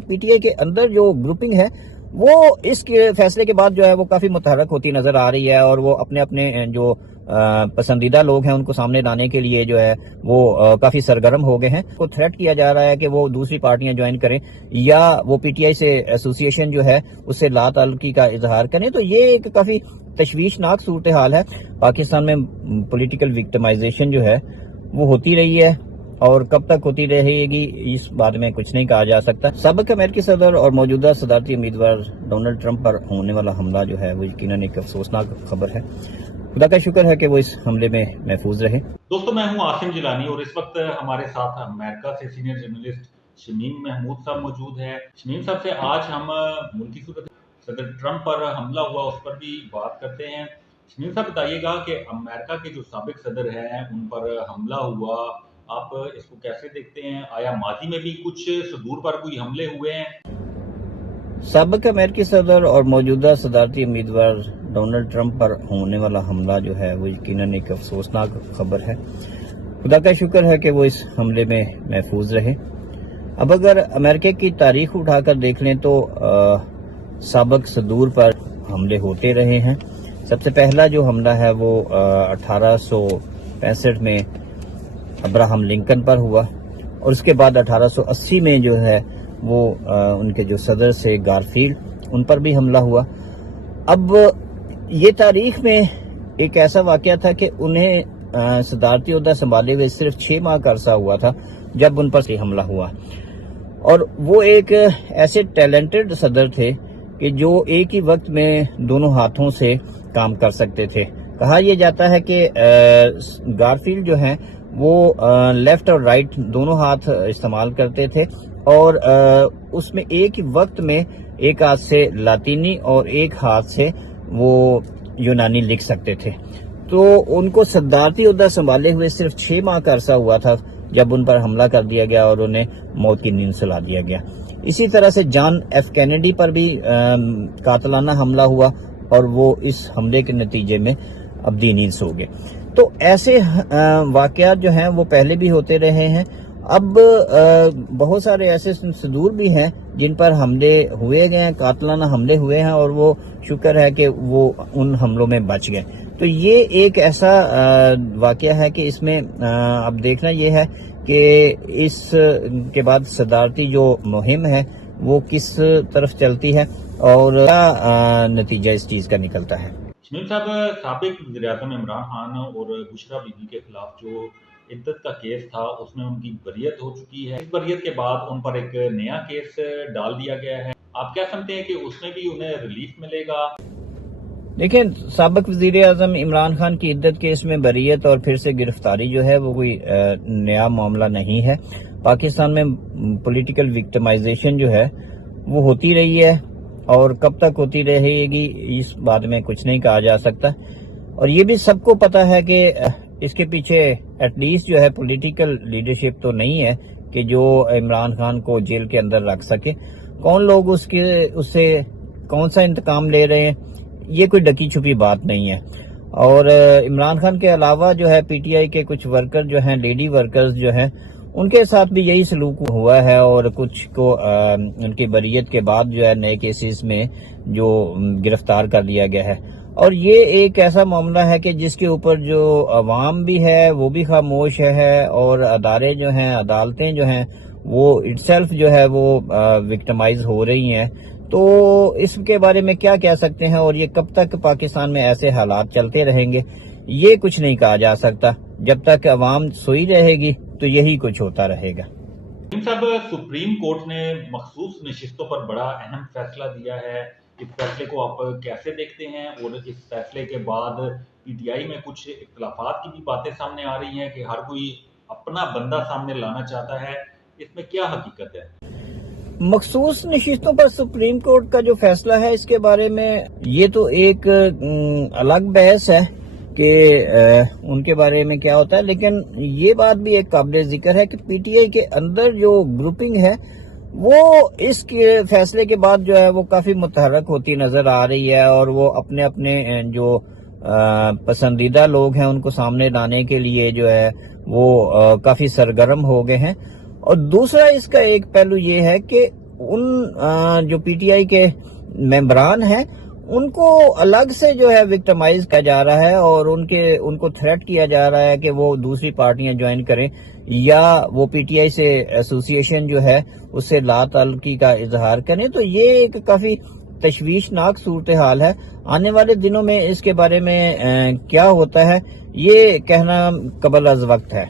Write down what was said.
P T I کے اندر جو grouping ہے وہ اس کے فیصلے کے بعد جو ہے وہ کافی متحرک ہوتی نظر آ رہی ہے، اور وہ اپنے اپنے جو پسندیدہ لوگ ہیں ان کو سامنے لانے کے لیے جو ہے وہ کافی سرگرم ہو گئے ہیں۔ کو تھریٹ کیا جا رہا ہے کہ وہ دوسری پارٹیاں جوائن کریں یا وہ پی ٹی آئی سے ایسوسیشن جو ہے اس سے لا تعلقی کا اظہار کریں، تو یہ ایک کافی تشویشناک صورتحال ہے۔ پاکستان میں پولیٹیکل وکٹمائزیشن جو ہے وہ ہوتی رہی ہے، اور کب تک ہوتی رہے گی اس بارے میں کچھ نہیں کہا جا سکتا۔ سابق امریکی صدر اور موجودہ صدارتی امیدوار ڈونلڈ ٹرمپ پر ہونے والا حملہ جو ہے وہ یقیناً ایک افسوسناک خبر ہے۔ خدا کا شکر ہے کہ وہ اس حملے میں محفوظ رہے۔ دوستو، میں ہوں عاصم جیلانی اور اس وقت ہمارے ساتھ امریکہ سے سینئر جرنلسٹ شمیم محمود صاحب موجود ہے۔ شمیم صاحب سے آج ہم ملکی صورت صدر ٹرمپ پر حملہ ہوا اس پر بھی بات کرتے ہیں۔ شمیم صاحب بتائیے گا کہ امریکہ کے جو سابق صدر ہیں ان پر حملہ ہوا، آپ اس کو کیسے دیکھتے ہیں؟ آیا ماضی میں بھی کچھ صدور پر کوئی حملے ہوئے ہیں؟ سابق امریکی صدر اور موجودہ صدارتی امیدوار ڈونلڈ ٹرمپ پر ہونے والا حملہ جو ہے وہ یقیناً ایک افسوسناک خبر ہے۔ خدا کا شکر ہے کہ وہ اس حملے میں محفوظ رہے۔ اب اگر امریکہ کی تاریخ اٹھا کر دیکھ لیں تو سابق صدور پر حملے ہوتے رہے ہیں۔ سب سے پہلا جو حملہ ہے وہ 1865 میں ابراہم لنکن پر ہوا، اور اس کے بعد 1880 میں جو ہے وہ ان کے جو صدر سے گارفیلڈ ان پر بھی حملہ ہوا۔ اب یہ تاریخ میں ایک ایسا واقعہ تھا کہ انہیں صدارتی عہدہ سنبھالے ہوئے صرف 6 ماہ کا عرصہ ہوا تھا جب ان پر حملہ ہوا، اور وہ ایک ایسے ٹیلنٹڈ صدر تھے کہ جو ایک ہی وقت میں دونوں ہاتھوں سے کام کر سکتے تھے۔ کہا یہ جاتا ہے کہ گارفیلڈ جو ہیں وہ لیفٹ اور رائٹ دونوں ہاتھ استعمال کرتے تھے، اور اس میں ایک ہی وقت میں ایک ہاتھ سے لاطینی اور ایک ہاتھ سے وہ یونانی لکھ سکتے تھے۔ تو ان کو صدارتی عہدہ سنبھالے ہوئے صرف 6 ماہ کا عرصہ ہوا تھا جب ان پر حملہ کر دیا گیا اور انہیں موت کی نیند سلا دیا گیا۔ اسی طرح سے جان ایف کینیڈی پر بھی قاتلانہ حملہ ہوا، اور وہ اس حملے کے نتیجے میں ابدی نیند سو گئے۔ تو ایسے واقعات جو ہیں وہ پہلے بھی ہوتے رہے ہیں۔ اب بہت سارے ایسے صدور بھی ہیں جن پر حملے ہوئے گئے ہیں، قاتلانہ حملے ہوئے ہیں، اور وہ شکر ہے کہ وہ ان حملوں میں بچ گئے۔ تو یہ ایک ایسا واقعہ ہے کہ اس میں اب دیکھنا یہ ہے کہ اس کے بعد صدارتی جو مہم ہے وہ کس طرف چلتی ہے اور کیا نتیجہ اس چیز کا نکلتا ہے۔ شمیم صاحب، سابق وزیر اعظم عمران خان اور بشرا بی بی کے خلاف جو عدت کا کیس تھا اس میں ان کی بریت ہو چکی ہے۔ اس بریت کے بعد ان پر ایک نیا کیس ڈال دیا گیا ہے۔ آپ کیا سمجھتے ہیں کہ اس میں بھی انہیں ریلیف ملے گا؟ دیکھیں، سابق وزیر اعظم عمران خان کی عدت کیس میں بریت اور پھر سے گرفتاری جو ہے وہ کوئی نیا معاملہ نہیں ہے۔ پاکستان میں پولیٹیکل وکٹمائزیشن جو ہے وہ ہوتی رہی ہے، اور کب تک ہوتی رہے گی اس بارے میں کچھ نہیں کہا جا سکتا۔ اور یہ بھی سب کو پتا ہے کہ اس کے پیچھے ایٹ لیسٹ جو ہے پولیٹیکل لیڈرشپ تو نہیں ہے کہ جو عمران خان کو جیل کے اندر رکھ سکے۔ کون لوگ اس سے کون سا انتقام لے رہے ہیں، یہ کوئی ڈکی چھپی بات نہیں ہے۔ اور عمران خان کے علاوہ جو ہے پی ٹی آئی کے کچھ ورکر جو ہیں، لیڈی ورکرز جو ہیں، ان کے ساتھ بھی یہی سلوک ہوا ہے، اور کچھ کو ان کی بریت کے بعد جو ہے نئے کیسز میں جو گرفتار کر لیا گیا ہے۔ اور یہ ایک ایسا معاملہ ہے کہ جس کے اوپر جو عوام بھی ہے وہ بھی خاموش ہے، اور ادارے جو ہیں، عدالتیں جو ہیں، وہ اٹ سیلف جو ہے وہ وکٹمائز ہو رہی ہیں۔ تو اس کے بارے میں کیا کہہ سکتے ہیں، اور یہ کب تک پاکستان میں ایسے حالات چلتے رہیں گے یہ کچھ نہیں کہا جا سکتا۔ جب تک عوام سوئی رہے گی تو یہی کچھ ہوتا رہے گا۔ صاحب، سپریم کورٹ نے مخصوص نشستوں پر بڑا اہم فیصلہ دیا ہے، اس فیصلے کو آپ کیسے دیکھتے ہیں؟ اور اس فیصلے کے بعد پی ٹی آئی میں کچھ اختلافات کی بھی باتیں سامنے آ رہی ہیں کہ ہر کوئی اپنا بندہ سامنے لانا چاہتا ہے، اس میں کیا حقیقت ہے؟ مخصوص نشستوں پر سپریم کورٹ کا جو فیصلہ ہے اس کے بارے میں یہ تو ایک الگ بحث ہے کہ ان کے بارے میں کیا ہوتا ہے، لیکن یہ بات بھی ایک قابل ذکر ہے کہ پی ٹی آئی کے اندر جو گروپنگ ہے وہ اس کے فیصلے کے بعد جو ہے وہ کافی متحرک ہوتی نظر آ رہی ہے، اور وہ اپنے اپنے جو پسندیدہ لوگ ہیں ان کو سامنے لانے کے لیے جو ہے وہ کافی سرگرم ہو گئے ہیں۔ اور دوسرا اس کا ایک پہلو یہ ہے کہ ان جو پی ٹی آئی کے ممبران ہیں ان کو الگ سے جو ہے وکٹمائز کیا جا رہا ہے اور ان کو تھریٹ کیا جا رہا ہے کہ وہ دوسری پارٹیاں جوائن کریں یا وہ پی ٹی آئی سے ایسوسیشن جو ہے اس سے لا تعلقی کا اظہار کریں. تو یہ ایک کافی تشویشناک صورتحال ہے. آنے والے دنوں میں اس کے بارے میں کیا ہوتا ہے یہ کہنا قبل از وقت ہے.